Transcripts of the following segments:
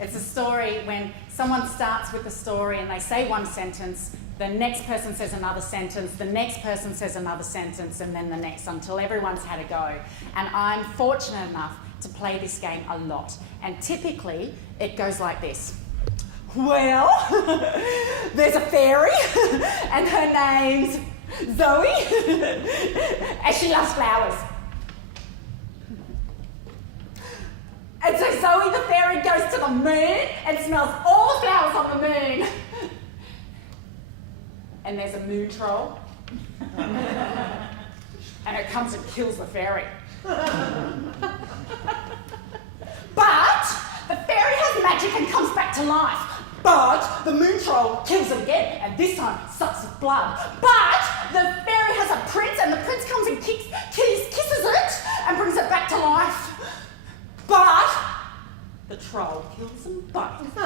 It's a story when someone starts with a story and they say one sentence, the next person says another sentence, the next person says another sentence, and then the next, until everyone's had a go. And I'm fortunate enough to play this game a lot. And typically, it goes like this. Well, there's a fairy, and her name's Zoe, and she loves flowers. And so Zoe the fairy goes to the moon and smells all the flowers on the moon. And there's a moon troll. And it comes and kills the fairy. But the fairy has magic and comes back to life. But the moon troll kills it again, and this time sucks its blood. But the fairy has a prince, and the prince comes and kisses it and brings it back to life. But the troll kills them both.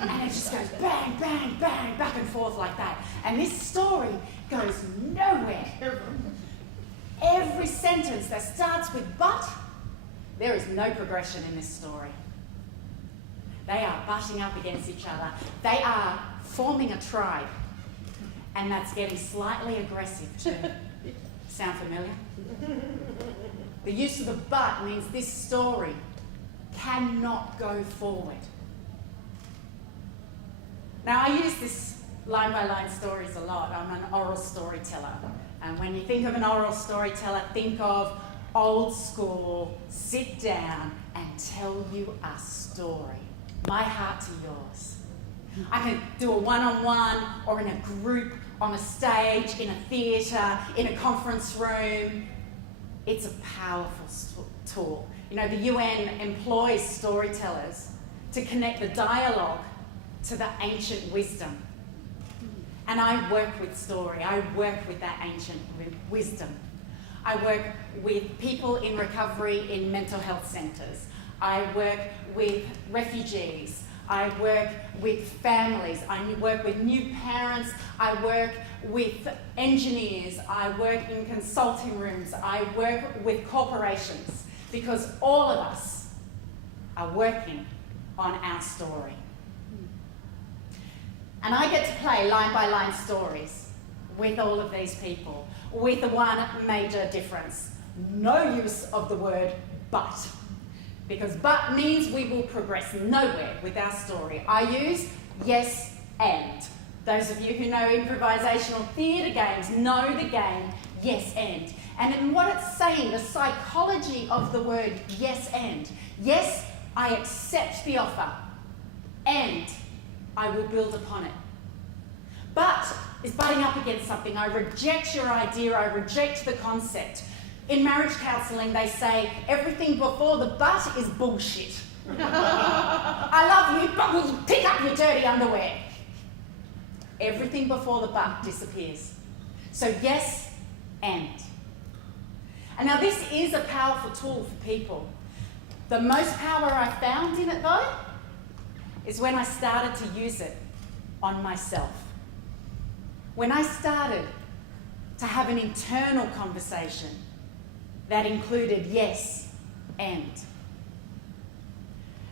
And it just goes bang, bang, bang, back and forth like that. And this story goes nowhere. Every sentence that starts with but, there is no progression in this story. They are butting up against each other. They are forming a tribe. And that's getting slightly aggressive too. Sound familiar? The use of the but means this story cannot go forward. Now, I use this line-by-line stories a lot. I'm an oral storyteller. And when you think of an oral storyteller, think of old school, sit down and tell you a story. My heart to yours. I can do a one-on-one or in a group, on a stage, in a theatre, in a conference room. It's a powerful tool. You know, the UN employs storytellers to connect the dialogue to the ancient wisdom. And I work with story. I work with that ancient wisdom. I work with people in recovery in mental health centres. I work with refugees. I work with families. I work with new parents. I work with engineers. I work in consulting rooms. I work with corporations, because all of us are working on our story. And I get to play line-by-line stories with all of these people, with the one major difference: no use of the word but. Because but means we will progress nowhere with our story. I use yes and. Those of you who know improvisational theatre games know the game yes and. And in what it's saying, the psychology of the word yes and. Yes, I accept the offer, and I will build upon it. But is butting up against something. I reject your idea, I reject the concept. In marriage counselling, they say everything before the but is bullshit. I love you, but will you pick up your dirty underwear? Everything before the but disappears. So yes and. And now this is a powerful tool for people. The most power I found in it, though, is when I started to use it on myself. When I started to have an internal conversation that included yes and.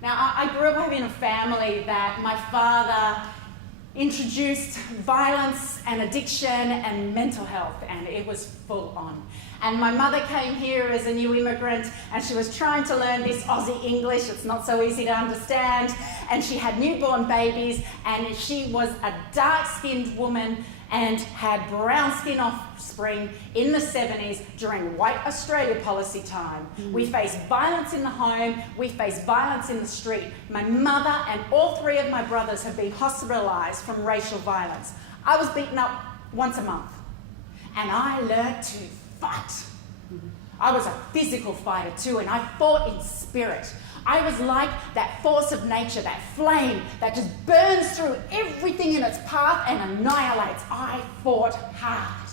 Now, I grew up in a family that my father introduced violence and addiction and mental health, and it was full on. And my mother came here as a new immigrant, and she was trying to learn this Aussie English. It's not so easy to understand. And she had newborn babies, and she was a dark-skinned woman and had brown skin offspring in the 70s during white Australia policy time. We faced violence in the home, we faced violence in the street. My mother and all three of my brothers have been hospitalised from racial violence. I was beaten up once a month, and I learnt to fight. I was a physical fighter too, and I fought in spirit. I was like that force of nature, that flame that just burns through everything in its path and annihilates. I fought hard.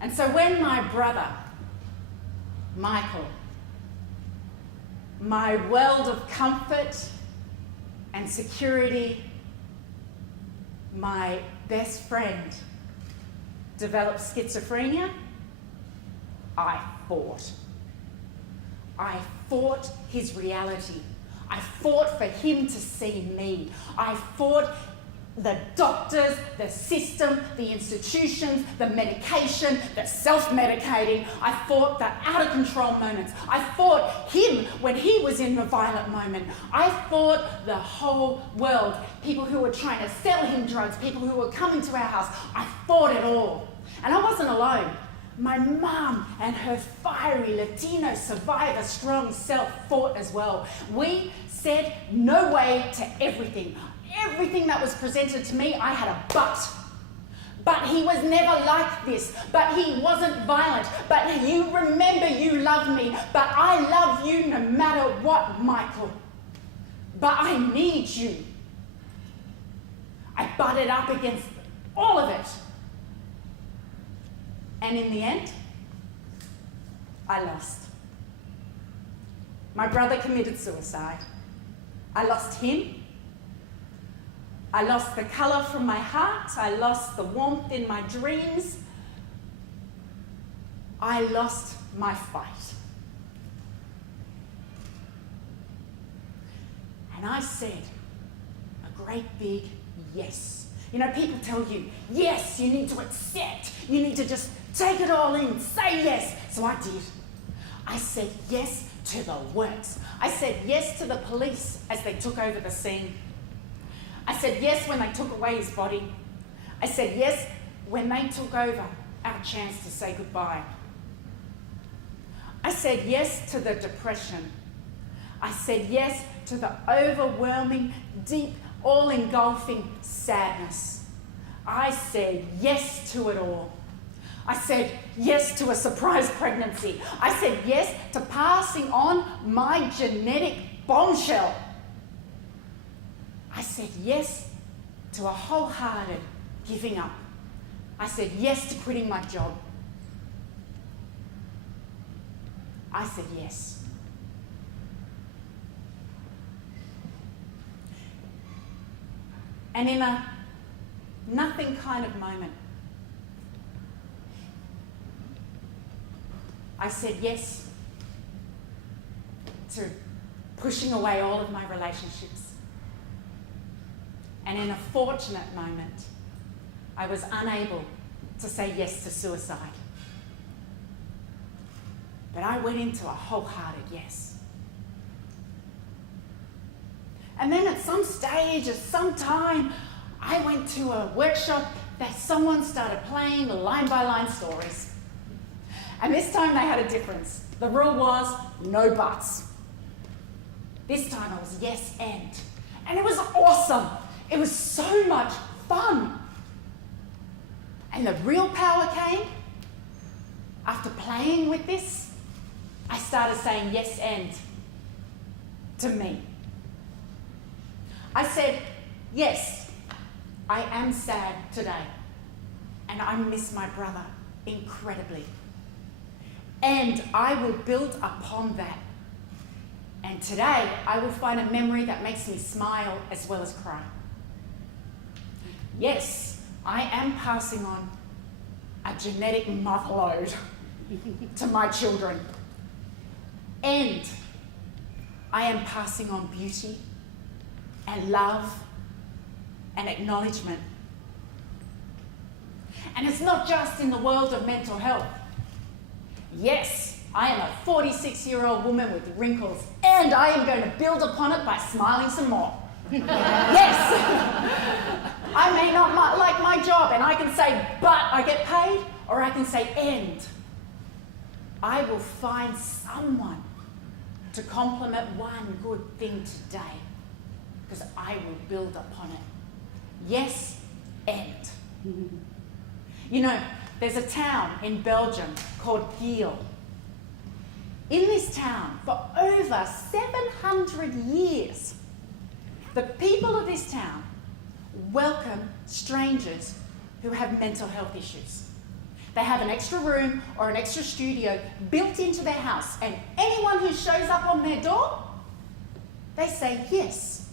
And so when my brother, Michael, my world of comfort and security, my best friend, developed schizophrenia, I fought. I fought his reality. I fought for him to see me. I fought the doctors, the system, the institutions, the medication, the self-medicating. I fought the out-of-control moments. I fought him when he was in the violent moment. I fought the whole world. People who were trying to sell him drugs, people who were coming to our house. I fought it all. And I wasn't alone. My mum and her fiery Latino survivor strong self fought as well. We said no way to everything. Everything that was presented to me, I had a but. But he was never like this. But he wasn't violent. But you remember you love me. But I love you no matter what, Michael. But I need you. I butted up against all of it. And in the end, I lost. My brother committed suicide. I lost him. I lost the colour from my heart. I lost the warmth in my dreams. I lost my fight. And I said a great big yes. You know, people tell you, yes, you need to accept. You need to just take it all in, say yes. So I did. I said yes to the works. I said yes to the police as they took over the scene. I said yes when they took away his body. I said yes when they took over our chance to say goodbye. I said yes to the depression. I said yes to the overwhelming, deep, all-engulfing sadness. I said yes to it all. I said yes to a surprise pregnancy. I said yes to passing on my genetic bombshell. I said yes to a wholehearted giving up. I said yes to quitting my job. I said yes. And in a nothing kind of moment, I said yes to pushing away all of my relationships. And in a fortunate moment, I was unable to say yes to suicide. But I went into a wholehearted yes. And then at some stage, at some time, I went to a workshop that someone started playing line-by-line stories. And this time they had a difference. The rule was no buts. This time it was yes and. And it was awesome. It was so much fun. And the real power came after playing with this. I started saying yes and to me. I said, yes, I am sad today. And I miss my brother incredibly. And I will build upon that. And today, I will find a memory that makes me smile as well as cry. Yes, I am passing on a genetic motherload to my children. And I am passing on beauty and love and acknowledgement. And it's not just in the world of mental health. Yes, I am a 46-year-old woman with wrinkles, and I am going to build upon it by smiling some more. Yes! I may not like my job, and I can say, but I get paid, or I can say, and I will find someone to compliment one good thing today, because I will build upon it. Yes, and. You know, there's a town in Belgium called Giel. In this town, for over 700 years, the people of this town welcome strangers who have mental health issues. They have an extra room or an extra studio built into their house, and anyone who shows up on their door, they say yes.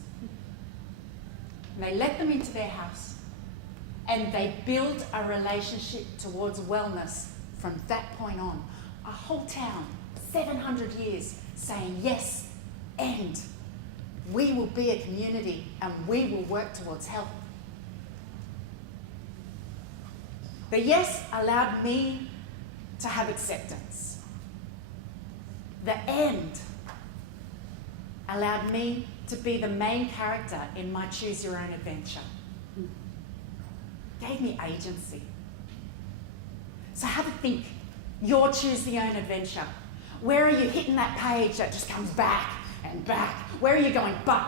And they let them into their house, and they build a relationship towards wellness from that point on. A whole town 700 years saying yes, and we will be a community and we will work towards health. The yes allowed me to have acceptance. The end allowed me to be the main character in my choose your own adventure. Gave me agency. So have a think. Your choose your own adventure. Where are you hitting that page that just comes back and back? Where are you going, but?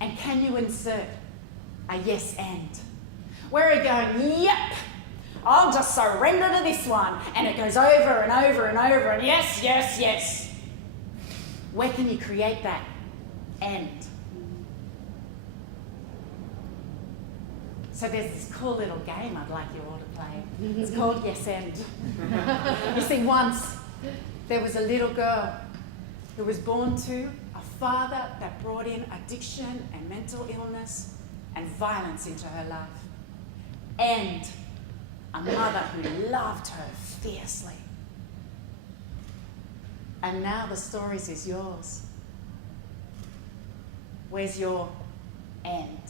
And can you insert a yes and? Where are you going, yep, I'll just surrender to this one. And it goes over and over and over and yes, yes, yes. Where can you create that and? So there's this cool little game I'd like you all to play. It's called Yes and. You see, once there was a little girl who was born to a father that brought in addiction and mental illness and violence into her life, and a mother who loved her fiercely. And now the stories is yours. Where's your and?